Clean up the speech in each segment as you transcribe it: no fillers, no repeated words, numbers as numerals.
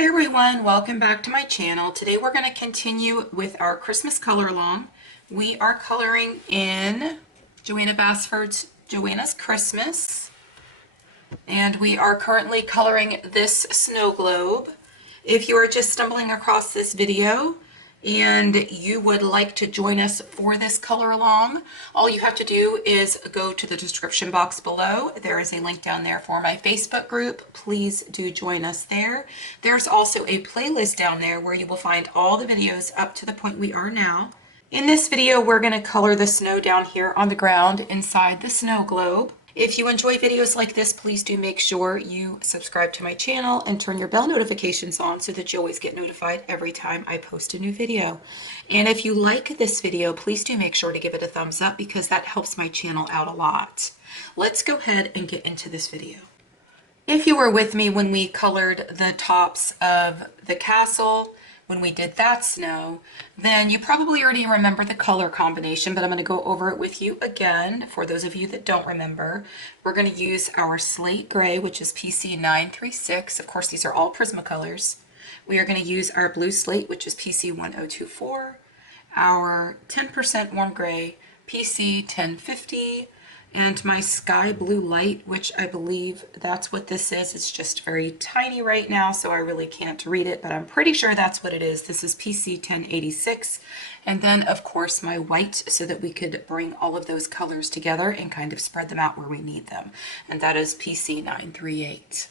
Hi everyone, welcome back to my channel. Today we're going to continue with our Christmas color along. We are coloring in Johanna Basford's Johanna's Christmas, and we are currently coloring this snow globe. If you are just stumbling across this video and you would like to join us for this color along, all you have to do is go to the description box below. There is a link down there for my Facebook group. Please do join us there. There's also a playlist down there where you will find all the videos up to the point we are now. In this video, we're going to color the snow down here on the ground inside the snow globe. If you enjoy videos like this, please do make sure you subscribe to my channel and turn your bell notifications on so that you always get notified every time I post a new video. And if you like this video, please do make sure to give it a thumbs up because that helps my channel out a lot. Let's go ahead and get into this video. If you were with me when we colored the tops of the castle, when we did that snow, then you probably already remember the color combination, but I'm going to go over it with you again. For those of you that don't remember, we're going to use our slate gray, which is PC 936. Of course, these are all Prismacolors. We are going to use our blue slate, which is PC 1024, our 10% warm gray, PC 1050, and my sky blue light, which I believe that's what this is. It's just very tiny right now, so I really can't read it, but I'm pretty sure that's what it is. This is PC 1086. And then, of course, my white, so that we could bring all of those colors together and kind of spread them out where we need them. And that is PC 938.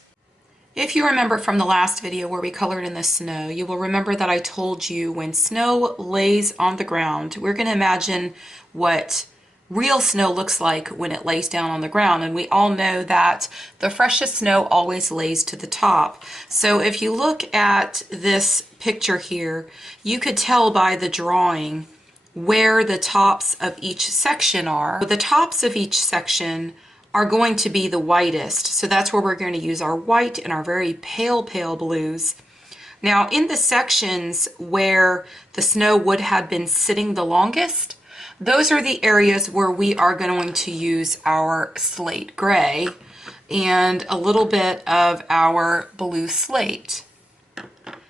If you remember from the last video where we colored in the snow, you will remember that I told you when snow lays on the ground, we're going to imagine what real snow looks like when it lays down on the ground. And we all know that the freshest snow always lays to the top. So if you look at this picture here, you could tell by the drawing where the tops of each section are. The tops of each section are going to be the whitest. So that's where we're going to use our white and our very pale blues. Now in the sections where the snow would have been sitting the longest, those are the areas where we are going to use our slate gray and a little bit of our blue slate.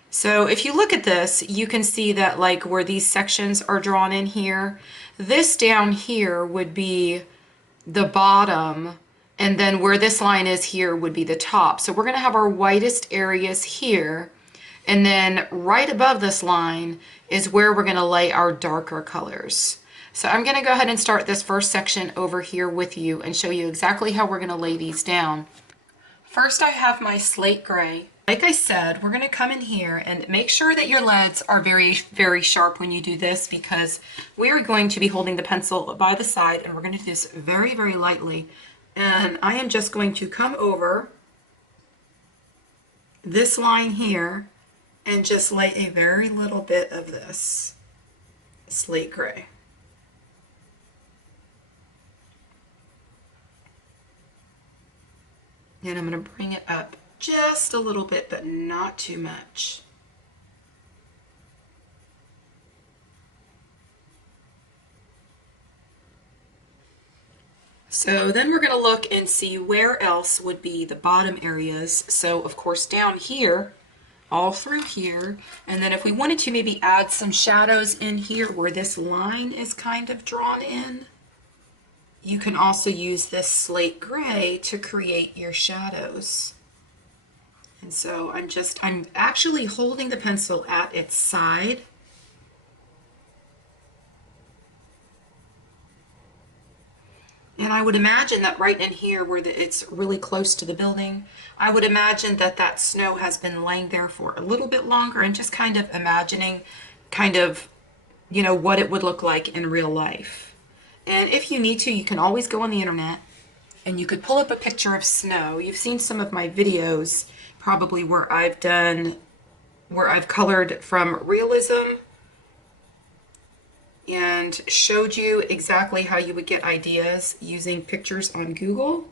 So if you look at this, you can see that like where these sections are drawn in here, this down here would be the bottom, and then where this line is here would be the top. So we're going to have our whitest areas here, and then right above this line is where we're going to lay our darker colors. So I'm going to go ahead and start this first section over here with you and show you exactly how we're going to lay these down. First, I have my slate gray. Like I said, we're going to come in here and make sure that your leads are very sharp when you do this, because we are going to be holding the pencil by the side and we're going to do this very lightly. And I am just going to come over this line here and just lay a very little bit of this slate gray. And I'm going to bring it up just a little bit, but not too much. So then we're going to look and see where else would be the bottom areas. So of course down here, all through here, and then if we wanted to maybe add some shadows in here where this line is kind of drawn in, you can also use this slate gray to create your shadows. And so I'm actually holding the pencil at its side. And I would imagine that right in here where it's really close to the building, I would imagine that that snow has been laying there for a little bit longer, and just kind of imagining you know, what it would look like in real life. And if you need to, you can always go on the internet and you could pull up a picture of snow. You've seen some of my videos probably where I've colored from realism and showed you exactly how you would get ideas using pictures on Google.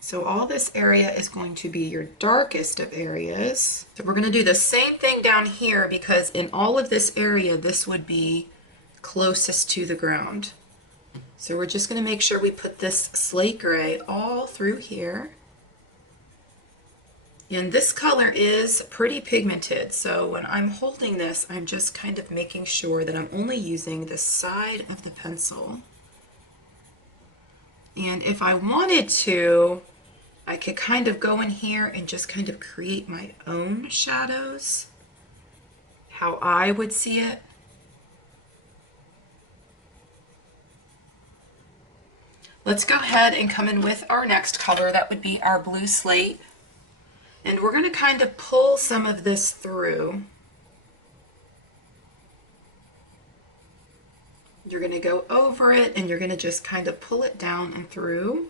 So all this area is going to be your darkest of areas. So we're going to do the same thing down here, because in all of this area, this would be closest to the ground. So we're just going to make sure we put this slate gray all through here. And this color is pretty pigmented, so when I'm holding this, I'm just kind of making sure that I'm only using the side of the pencil. And if I wanted to, I could kind of go in here and just kind of create my own shadows, how I would see it. Let's go ahead and come in with our next color. That would be our blue slate. And we're going to kind of pull some of this through. You're going to go over it and you're going to just kind of pull it down and through.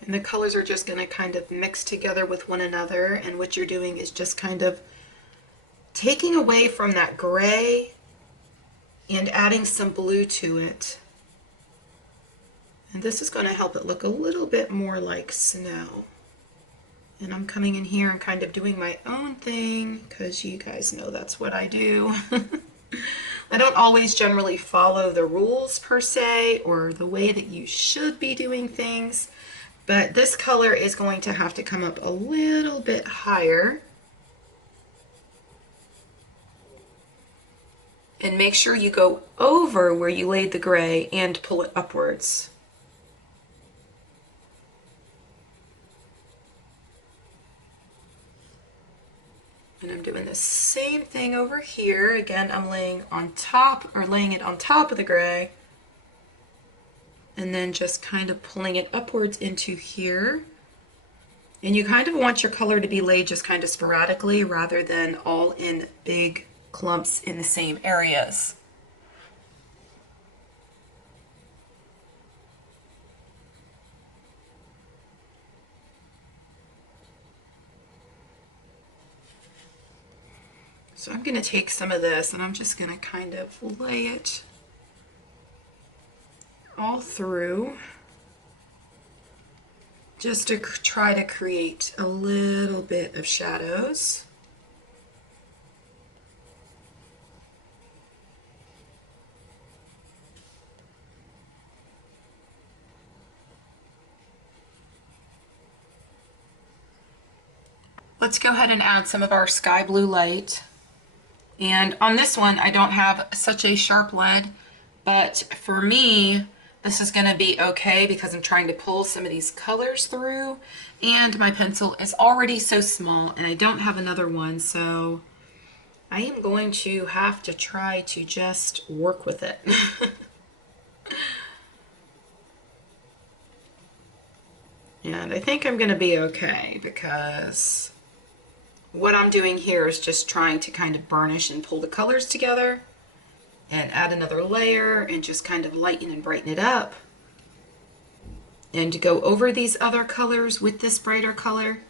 And the colors are just going to kind of mix together with one another. And what you're doing is just kind of taking away from that gray and adding some blue to it. And this is going to help it look a little bit more like snow. And I'm coming in here and kind of doing my own thing because you guys know that's what I do. I don't always generally follow the rules per se or the way that you should be doing things, but this color is going to have to come up a little bit higher. And make sure you go over where you laid the gray and pull it upwards. And I'm doing the same thing over here. Again, I'm laying on top or laying it on top of the gray. And then just kind of pulling it upwards into here. And you kind of want your color to be laid just kind of sporadically rather than all in big clumps in the same areas. So I'm going to take some of this and I'm just going to kind of lay it all through just to try to create a little bit of shadows. Let's go ahead and add some of our sky blue light. And on this one, I don't have such a sharp lead, but for me, this is going to be okay because I'm trying to pull some of these colors through, and my pencil is already so small, and I don't have another one, so I am going to have to try to just work with it. And I think I'm going to be okay because what I'm doing here is just trying to kind of burnish and pull the colors together and add another layer and just kind of lighten and brighten it up and to go over these other colors with this brighter color.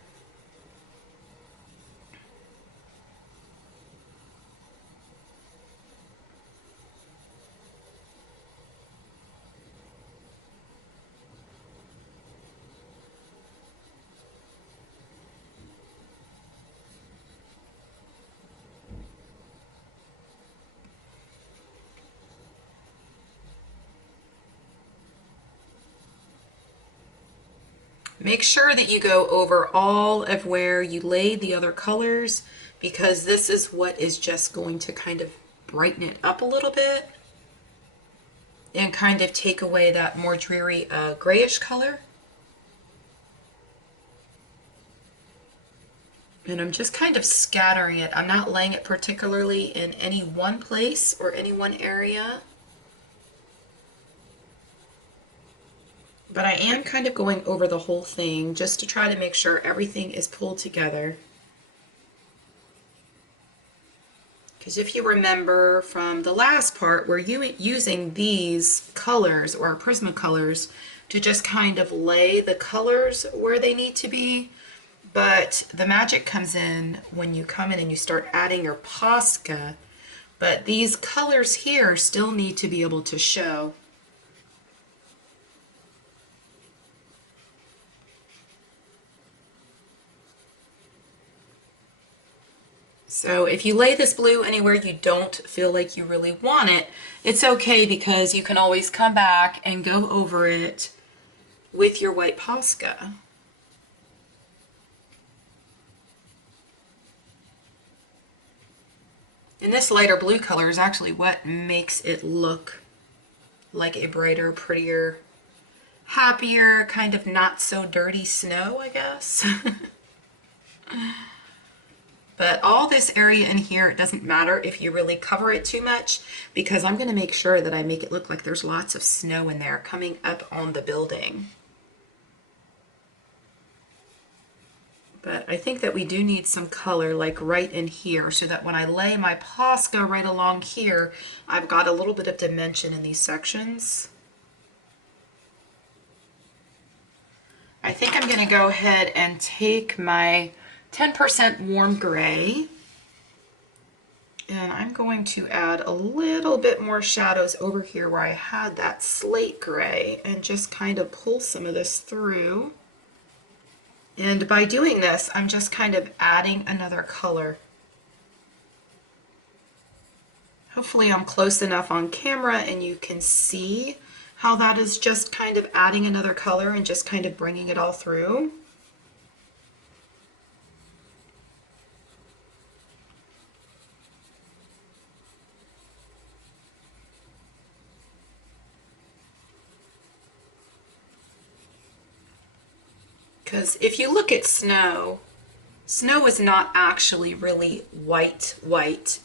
Make sure that you go over all of where you laid the other colors because this is what is just going to kind of brighten it up a little bit and kind of take away that more dreary grayish color. And I'm just kind of scattering it. I'm not laying it particularly in any one place or any one area. But I am kind of going over the whole thing just to try to make sure everything is pulled together. Because if you remember from the last part, we're using these colors or Prismacolors to just kind of lay the colors where they need to be. But the magic comes in when you come in and you start adding your Posca. But these colors here still need to be able to show. So if you lay this blue anywhere you don't feel like you really want it, it's okay because you can always come back and go over it with your white Posca. And this lighter blue color is actually what makes it look like a brighter, prettier, happier, kind of not so dirty snow, I guess. But all this area in here, it doesn't matter if you really cover it too much, because I'm going to make sure that I make it look like there's lots of snow in there coming up on the building. But I think that we do need some color like right in here, so that when I lay my Posca right along here, I've got a little bit of dimension in these sections. I think I'm going to go ahead and take my 10% warm gray, and I'm going to add a little bit more shadows over here where I had that slate gray, and just kind of pull some of this through. And by doing this, I'm just kind of adding another color. Hopefully I'm close enough on camera and you can see how that is just kind of adding another color and just kind of bringing it all through. Because if you look at snow, snow is not actually really white.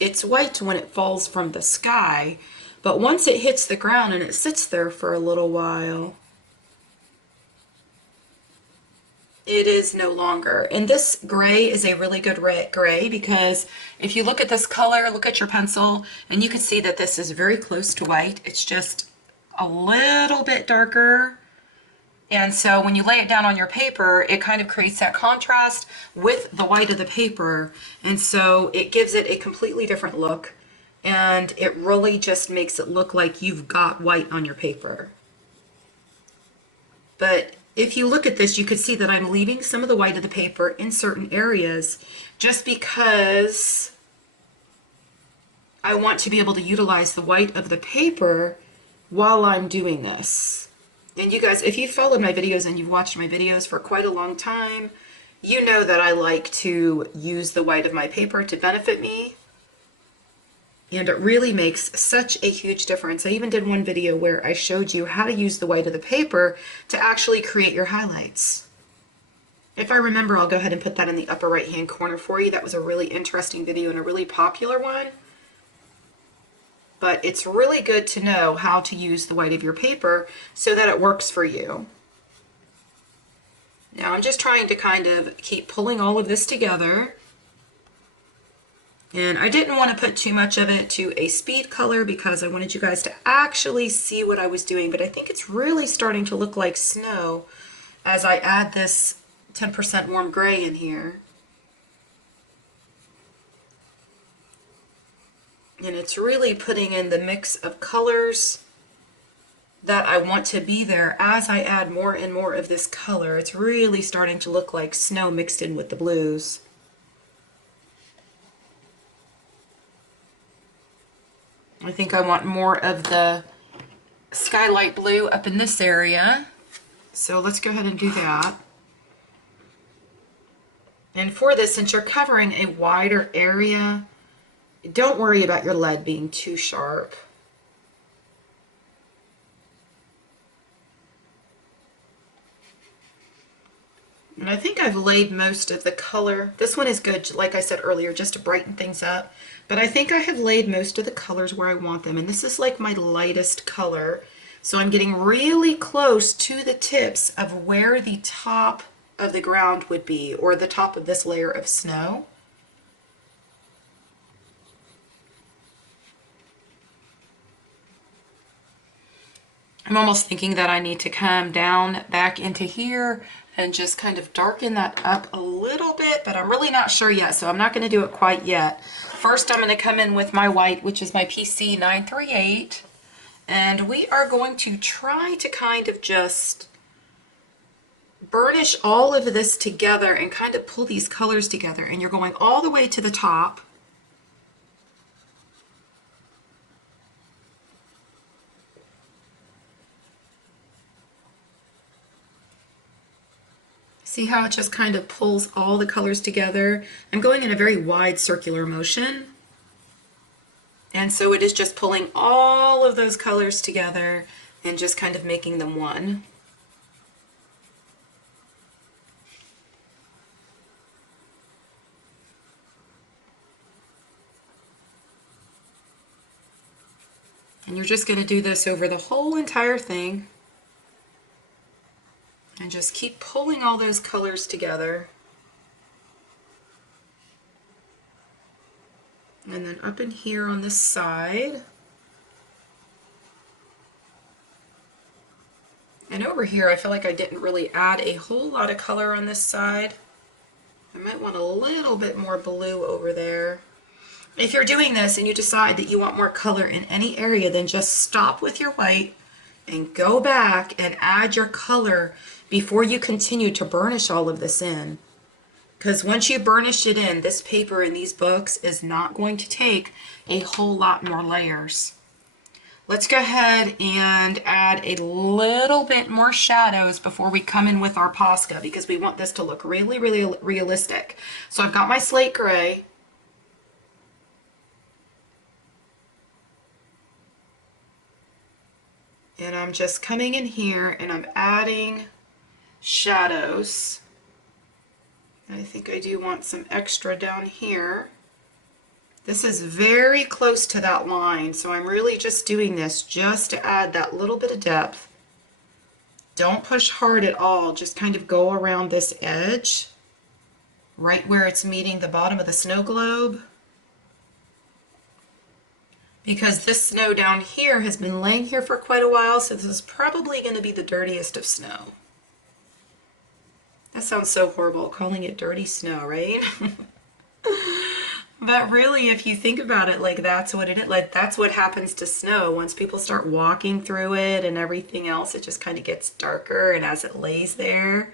It's white when it falls from the sky, but once it hits the ground and it sits there for a little while, it is no longer. And this gray is a really good gray, because if you look at this color, look at your pencil, and you can see that this is very close to white. It's just a little bit darker. And so when you lay it down on your paper, it kind of creates that contrast with the white of the paper. And so it gives it a completely different look. And it really just makes it look like you've got white on your paper. But if you look at this, you could see that I'm leaving some of the white of the paper in certain areas just because I want to be able to utilize the white of the paper while I'm doing this. And you guys, if you've followed my videos and you've watched my videos for quite a long time, you know that I like to use the white of my paper to benefit me. And it really makes such a huge difference. I even did one video where I showed you how to use the white of the paper to actually create your highlights. If I remember, I'll go ahead and put that in the upper right hand corner for you. That was a really interesting video and a really popular one. But it's really good to know how to use the white of your paper so that it works for you. Now I'm just trying to kind of keep pulling all of this together. And I didn't want to put too much of it to a speed color because I wanted you guys to actually see what I was doing. But I think it's really starting to look like snow as I add this 10% warm gray in here. And it's really putting in the mix of colors that I want to be there as I add more and more of this color. It's really starting to look like snow mixed in with the blues. I think I want more of the skylight blue up in this area. So let's go ahead and do that. And for this, since you're covering a wider area, don't worry about your lead being too sharp. And I think I've laid most of the color. This one is good, like I said earlier, just to brighten things up. But I think I have laid most of the colors where I want them. And this is like my lightest color. So I'm getting really close to the tips of where the top of the ground would be, or the top of this layer of snow. I'm almost thinking that I need to come down back into here and just kind of darken that up a little bit, but I'm really not sure yet, so I'm not going to do it quite yet. First, I'm going to come in with my white, which is my PC 938, and we are going to try to kind of just burnish all of this together and kind of pull these colors together. And you're going all the way to the top, See how it just kind of pulls all the colors together? I'm going in a very wide circular motion. And so it is just pulling all of those colors together and just kind of making them one. And you're just going to do this over the whole entire thing. And just keep pulling all those colors together. And then up in here on this side. And over here, I feel like I didn't really add a whole lot of color on this side. I might want a little bit more blue over there. If you're doing this and you decide that you want more color in any area, then just stop with your white and go back and add your color before you continue to burnish all of this in. Because once you burnish it in, this paper in these books is not going to take a whole lot more layers. Let's go ahead and add a little bit more shadows before we come in with our Posca, because we want this to look really, really realistic. So I've got my slate gray. And I'm just coming in here and I'm adding shadows. I think I do want some extra down here. This is very close to that line, so I'm really just doing this just to add that little bit of depth. Don't push hard at all, just kind of go around this edge, right where it's meeting the bottom of the snow globe. Because this snow down here has been laying here for quite a while, so this is probably going to be the dirtiest of snow. That sounds so horrible, calling it dirty snow, right? But really, if you think about it, like that's what it is. Like that's what happens to snow. Once people start walking through it and everything else, it just kind of gets darker, and as it lays there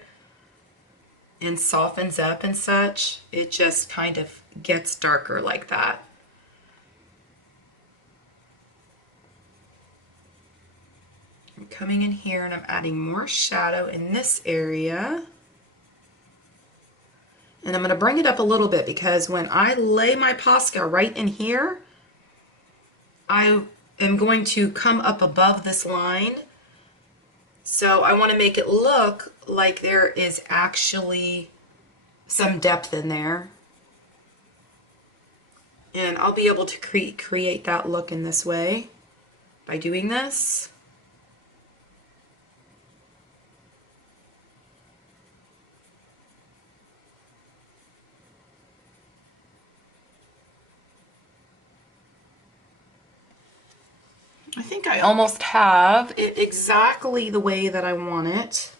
and softens up and such, it just kind of gets darker like that. I'm coming in here and I'm adding more shadow in this area. And I'm going to bring it up a little bit because when I lay my Posca right in here, I am going to come up above this line. So I want to make it look like there is actually some depth in there. And I'll be able to create that look in this way by doing this. I think I almost have it exactly the way that I want it.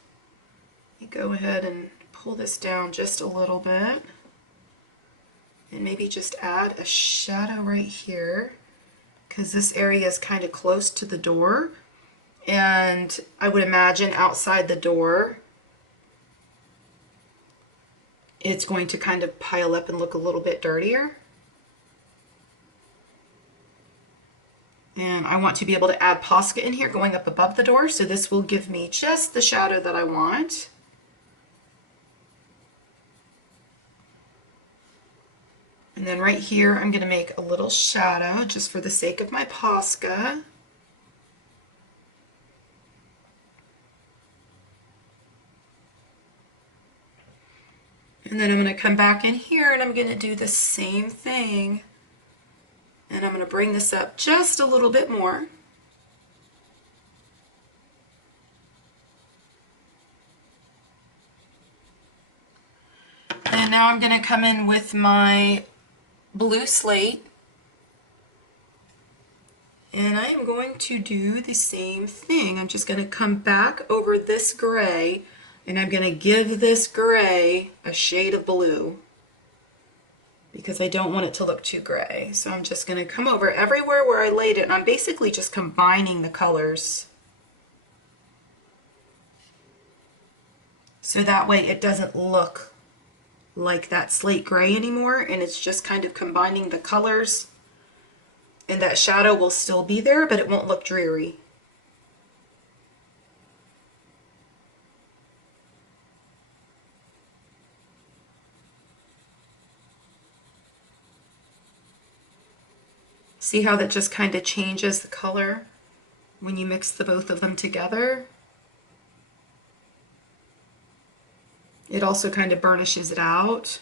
Let me go ahead and pull this down just a little bit. And maybe just add a shadow right here, because this area is kind of close to the door. And I would imagine outside the door, it's going to kind of pile up and look a little bit dirtier. And I want to be able to add Posca in here going up above the door, so this will give me just the shadow that I want. And then right here I'm going to make a little shadow just for the sake of my Posca. And then I'm going to come back in here and I'm going to do the same thing. And I'm going to bring this up just a little bit more. And now I'm going to come in with my blue slate. And I am going to do the same thing. I'm just going to come back over this gray and I'm going to give this gray a shade of blue, because I don't want it to look too gray. So I'm just going to come over everywhere where I laid it, and I'm basically just combining the colors. So that way it doesn't look like that slate gray anymore, and it's just kind of combining the colors, and that shadow will still be there, but it won't look dreary. See how that just kind of changes the color when you mix the both of them together? It also kind of burnishes it out.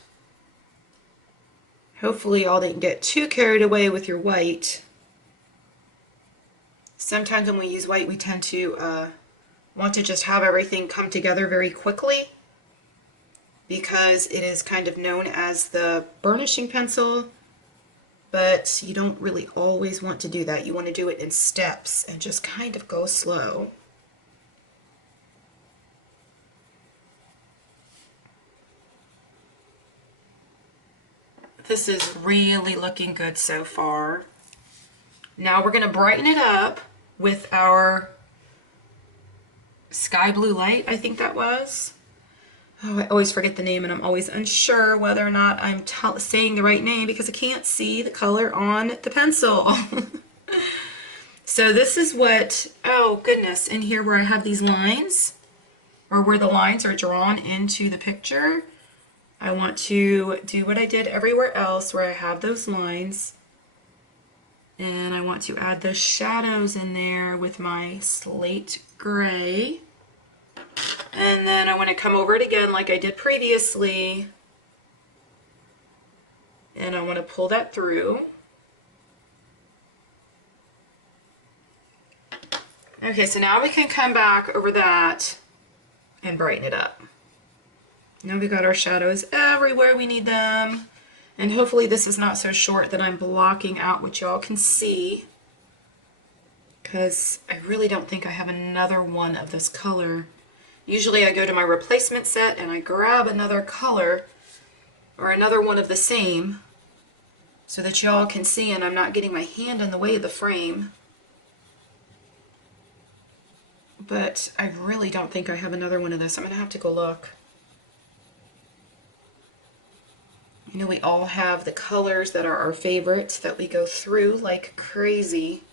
Hopefully y'all didn't get too carried away with your white. Sometimes when we use white, we tend to want to just have everything come together very quickly because it is kind of known as the burnishing pencil, but you don't really always want to do that. You want to do it in steps and just kind of go slow. This is really looking good so far. Now we're going to brighten it up with our sky blue light, I think that was. Oh, I always forget the name and I'm always unsure whether or not I'm saying the right name because I can't see the color on the pencil. So this is what, oh goodness, in here where I have these lines, or where the lines are drawn into the picture, I want to do what I did everywhere else where I have those lines. And I want to add those shadows in there with my slate gray. And then I want to come over it again like I did previously. And I want to pull that through. Okay, so now we can come back over that and brighten it up. Now we got our shadows everywhere we need them. And hopefully this is not so short that I'm blocking out what y'all can see, because I really don't think I have another one of this color. Usually I go to my replacement set and I grab another color or another one of the same so that y'all can see and I'm not getting my hand in the way of the frame. But I really don't think I have another one of this. I'm going to have to go look. You know, we all have the colors that are our favorites that we go through like crazy.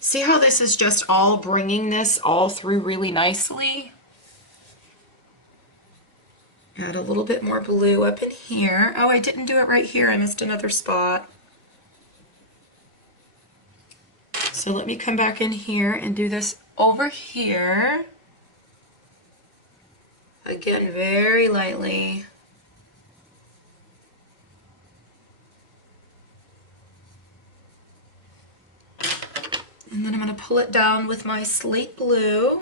See how this is just all bringing this all through really nicely? Add a little bit more blue up in here. Oh, I didn't do it right here. I missed another spot. So let me come back in here and do this over here. Again, very lightly. And then I'm going to pull it down with my slate blue.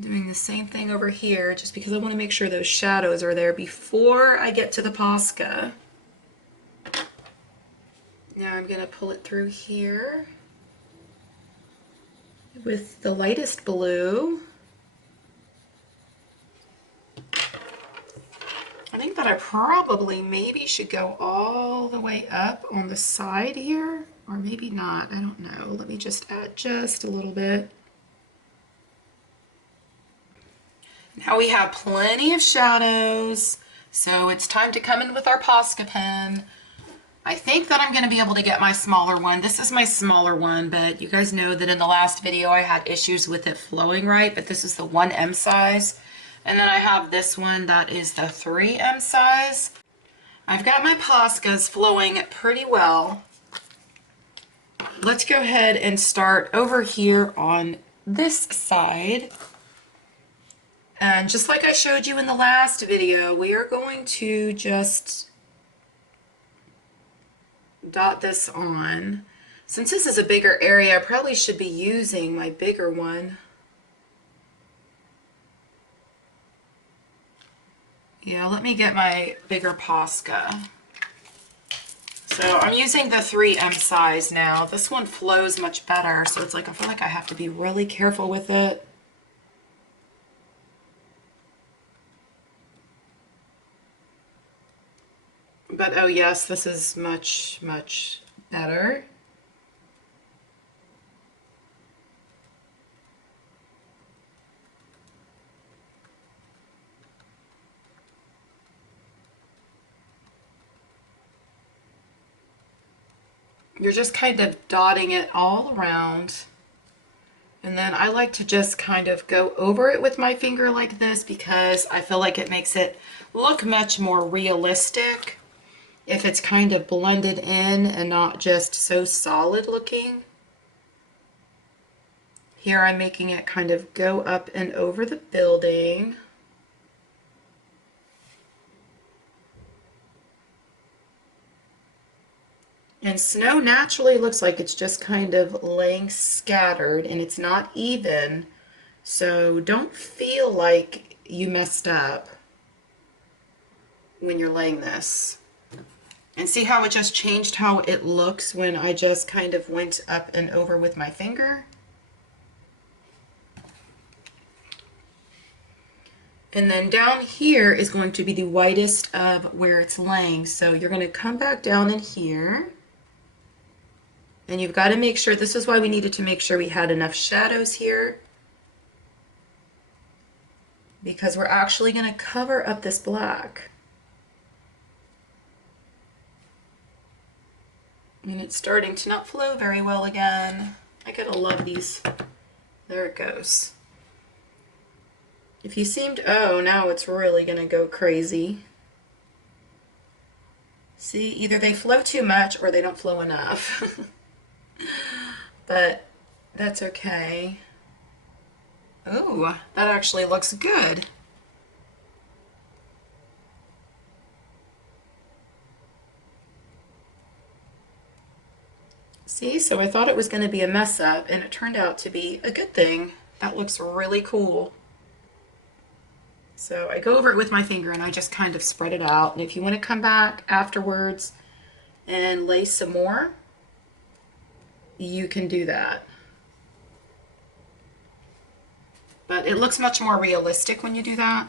Doing the same thing over here just because I want to make sure those shadows are there before I get to the Posca. Now I'm going to pull it through here with the lightest blue. I think that I probably maybe should go all the way up on the side here, or maybe not, I don't know. Let me just add just a little bit. Now we have plenty of shadows, so it's time to come in with our Posca pen. I think that I'm going to be able to get my smaller one. This is my smaller one, but you guys know that in the last video I had issues with it flowing right, but this is the 1M size. And then I have this one that is the 3M size. I've got my Poscas flowing pretty well. Let's go ahead and start over here on this side. And just like I showed you in the last video, we are going to just dot this on. Since this is a bigger area, I probably should be using my bigger one. Yeah, let me get my bigger Posca. So I'm using the 3M size now. This one flows much better, so it's like I feel like I have to be really careful with it. But oh yes, this is much, much better. You're just kind of dotting it all around. And then I like to just kind of go over it with my finger like this because I feel like it makes it look much more realistic if it's kind of blended in and not just so solid looking. Here I'm making it kind of go up and over the building. And snow naturally looks like it's just kind of laying scattered and it's not even. So don't feel like you messed up when you're laying this. And see how it just changed how it looks when I just kind of went up and over with my finger? And then down here is going to be the whitest of where it's laying. So you're going to come back down in here. And you've got to make sure, this is why we needed to make sure we had enough shadows here. Because we're actually going to cover up this black. And it's starting to not flow very well again. I gotta love these. There it goes. If you seemed, oh, now it's really gonna go crazy. See, either they flow too much or they don't flow enough. But that's okay. Oh, that actually looks good. See, so I thought it was going to be a mess up and it turned out to be a good thing. That looks really cool. So I go over it with my finger and I just kind of spread it out. And if you want to come back afterwards and lay some more, you can do that. But it looks much more realistic when you do that.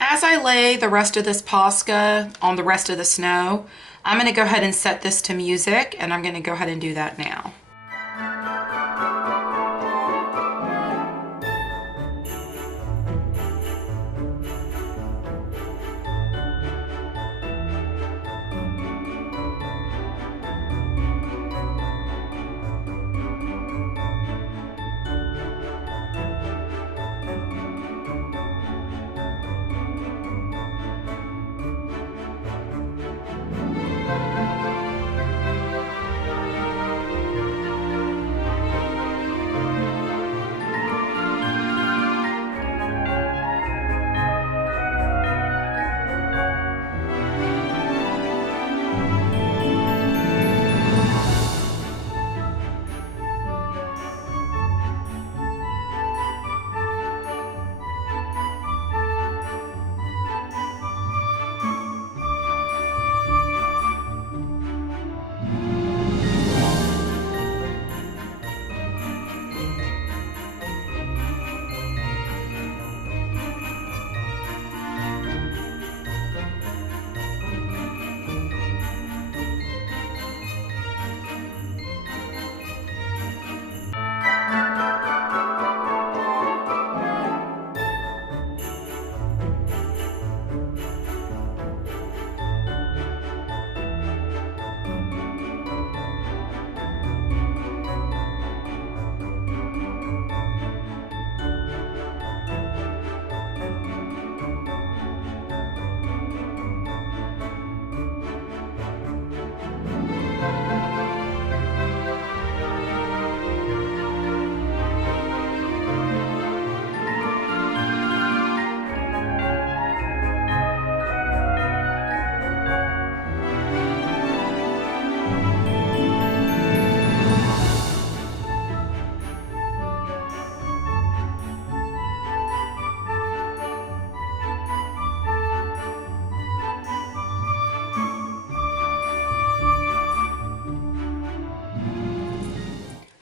As I lay the rest of this Posca on the rest of the snow, I'm going to go ahead and set this to music, and I'm going to go ahead and do that now.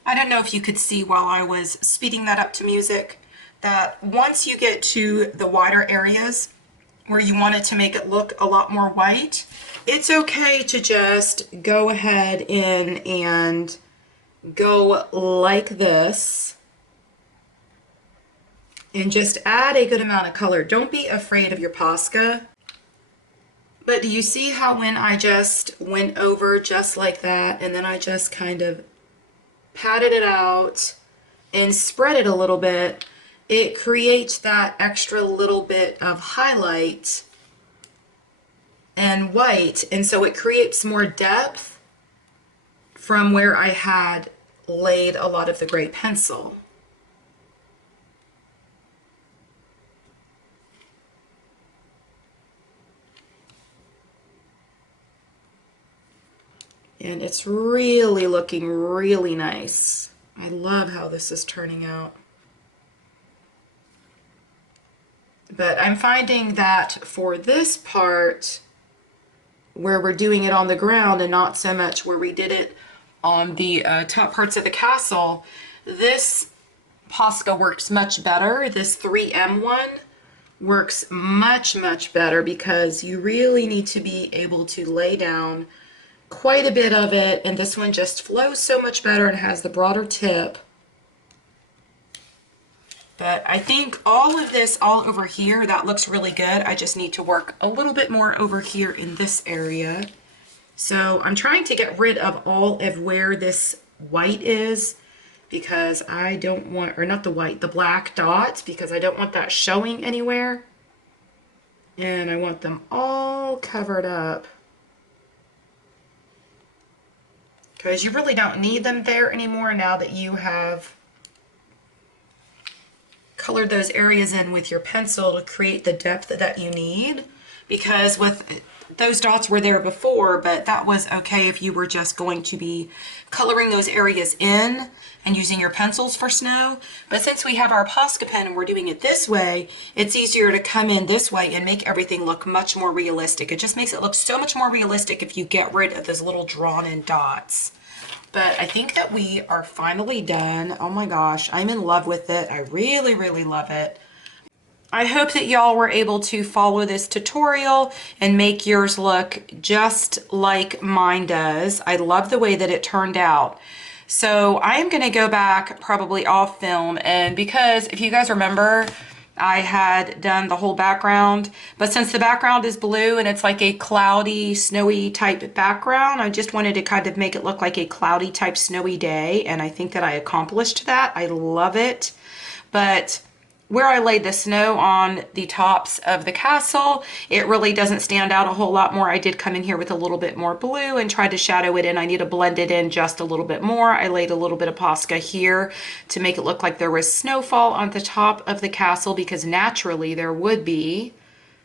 I don't know if you could see while I was speeding that up to music that once you get to the wider areas where you want it to make it look a lot more white, it's okay to just go ahead in and go like this and just add a good amount of color. Don't be afraid of your Posca. But do you see how when I just went over just like that and then I just kind of patted it out and spread it a little bit, it creates that extra little bit of highlight and white, and so it creates more depth from where I had laid a lot of the gray pencil. And it's really looking really nice. I love how this is turning out. But I'm finding that for this part, where we're doing it on the ground and not so much where we did it on the top parts of the castle, this Posca works much better. This 3M one works much, much better because you really need to be able to lay down quite a bit of it, and this one just flows so much better and has the broader tip. But I think all of this all over here, that looks really good. I just need to work a little bit more over here in this area. So I'm trying to get rid of all of where this white is because I don't want, or not the white, the black dots, because I don't want that showing anywhere. And I want them all covered up, because you really don't need them there anymore now that you have colored those areas in with your pencil to create the depth that you need. Because with those dots were there before, but that was okay if you were just going to be coloring those areas in and using your pencils for snow. But since we have our Posca pen and we're doing it this way, it's easier to come in this way and make everything look much more realistic. It just makes it look so much more realistic if you get rid of those little drawn in dots. But I think that we are finally done. Oh my gosh, I'm in love with it. I really, really love it. I hope that y'all were able to follow this tutorial and make yours look just like mine does. I love the way that it turned out. So I am going to go back probably off film, and because if you guys remember, I had done the whole background, but since the background is blue and it's like a cloudy, snowy type background, I just wanted to kind of make it look like a cloudy type snowy day, and I think that I accomplished that. I love it. But where I laid the snow on the tops of the castle, it really doesn't stand out a whole lot more. I did come in here with a little bit more blue and tried to shadow it in. I need to blend it in just a little bit more. I laid a little bit of Posca here to make it look like there was snowfall on the top of the castle, because naturally there would be.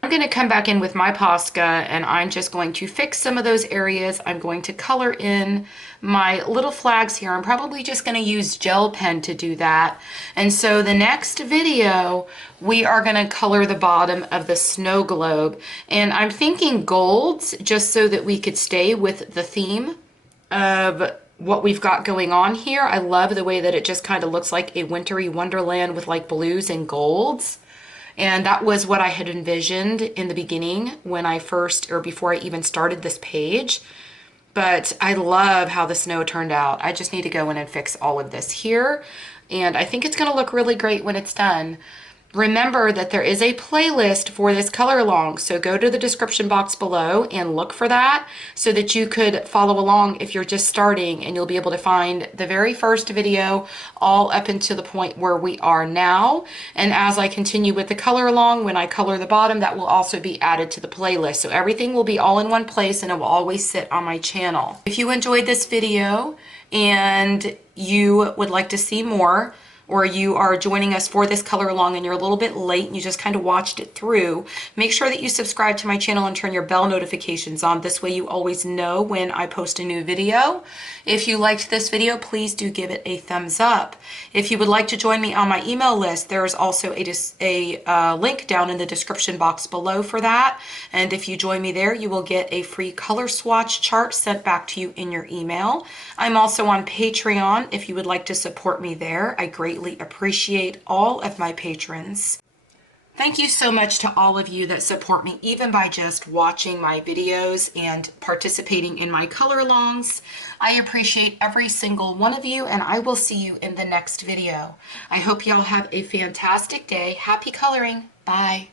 I'm going to come back in with my Posca and I'm just going to fix some of those areas. I'm going to color in my little flags here. I'm probably just going to use gel pen to do that. And so the next video, we are going to color the bottom of the snow globe. And I'm thinking golds, just so that we could stay with the theme of what we've got going on here. I love the way that it just kind of looks like a wintry wonderland with like blues and golds. And that was what I had envisioned in the beginning when I first, or before I even started this page. But I love how the snow turned out. I just need to go in and fix all of this here. And I think it's going to look really great when it's done. Remember that there is a playlist for this color along, so go to the description box below and look for that so that you could follow along if you're just starting, and you'll be able to find the very first video all up until the point where we are now. And as I continue with the color along, when I color the bottom, that will also be added to the playlist. So everything will be all in one place and it will always sit on my channel. If you enjoyed this video and you would like to see more, or you are joining us for this color along and you're a little bit late and you just kind of watched it through, make sure that you subscribe to my channel and turn your bell notifications on. This way you always know when I post a new video. If you liked this video, please do give it a thumbs up. If you would like to join me on my email list, there is also a link down in the description box below for that. And if you join me there, you will get a free color swatch chart sent back to you in your email. I'm also on Patreon if you would like to support me there. I greatly appreciate all of my patrons. Thank you so much to all of you that support me, even by just watching my videos and participating in my color alongs. I appreciate every single one of you, and I will see you in the next video. I hope y'all have a fantastic day. Happy coloring. Bye.